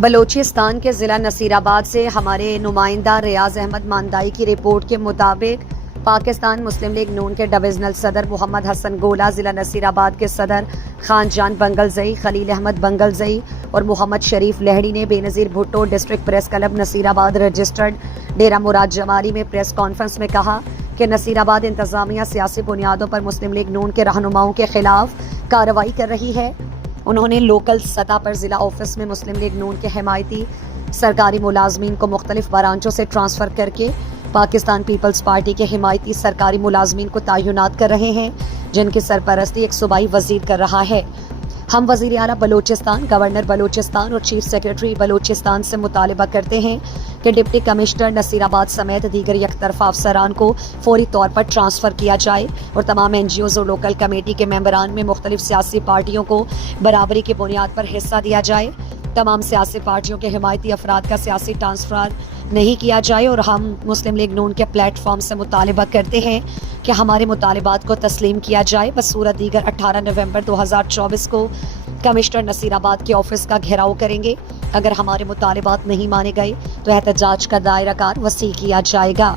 بلوچستان کے ضلع نصیر آباد سے ہمارے نمائندہ ریاض احمد ماندائی کی رپورٹ کے مطابق پاکستان مسلم لیگ نون کے ڈویژنل صدر محمد حسن گولا، ضلع نصیر آباد کے صدر خان جان بنگلزئی، خلیل احمد بنگلزئی اور محمد شریف لہڑی نے Benazir Bhutto district press club Nasirabad registered ڈیرہ مراد جمالی میں پریس کانفرنس میں کہا کہ نصیر آباد انتظامیہ سیاسی بنیادوں پر مسلم لیگ نون کے رہنماؤں کے خلاف کارروائی کر رہی ہے۔ انہوں نے لوکل سطح پر ضلع آفس میں مسلم لیگ نون کے حمایتی سرکاری ملازمین کو مختلف برانچوں سے ٹرانسفر کر کے پاکستان پیپلز پارٹی کے حمایتی سرکاری ملازمین کو تعینات کر رہے ہیں، جن کی سرپرستی ایک صوبائی وزیر کر رہا ہے۔ ہم وزیر اعلیٰ بلوچستان، گورنر بلوچستان اور چیف سیکرٹری بلوچستان سے مطالبہ کرتے ہیں کہ ڈپٹی کمشنر نصیر آباد سمیت دیگر یک طرفہ افسران کو فوری طور پر ٹرانسفر کیا جائے اور تمام NGOs اور لوکل کمیٹی کے ممبران میں مختلف سیاسی پارٹیوں کو برابری کی بنیاد پر حصہ دیا جائے۔ تمام سیاسی پارٹیوں کے حمایتی افراد کا سیاسی ٹرانسفر نہیں کیا جائے اور ہم مسلم لیگ نون کے پلیٹ فارم سے مطالبہ کرتے ہیں کہ ہمارے مطالبات کو تسلیم کیا جائے۔ بصورت دیگر 18 نومبر 2024 کو کمشنر نصیر آباد کے آفس کا گھیراؤ کریں گے۔ اگر ہمارے مطالبات نہیں مانے گئے تو احتجاج کا دائرہ کار وسیع کیا جائے گا۔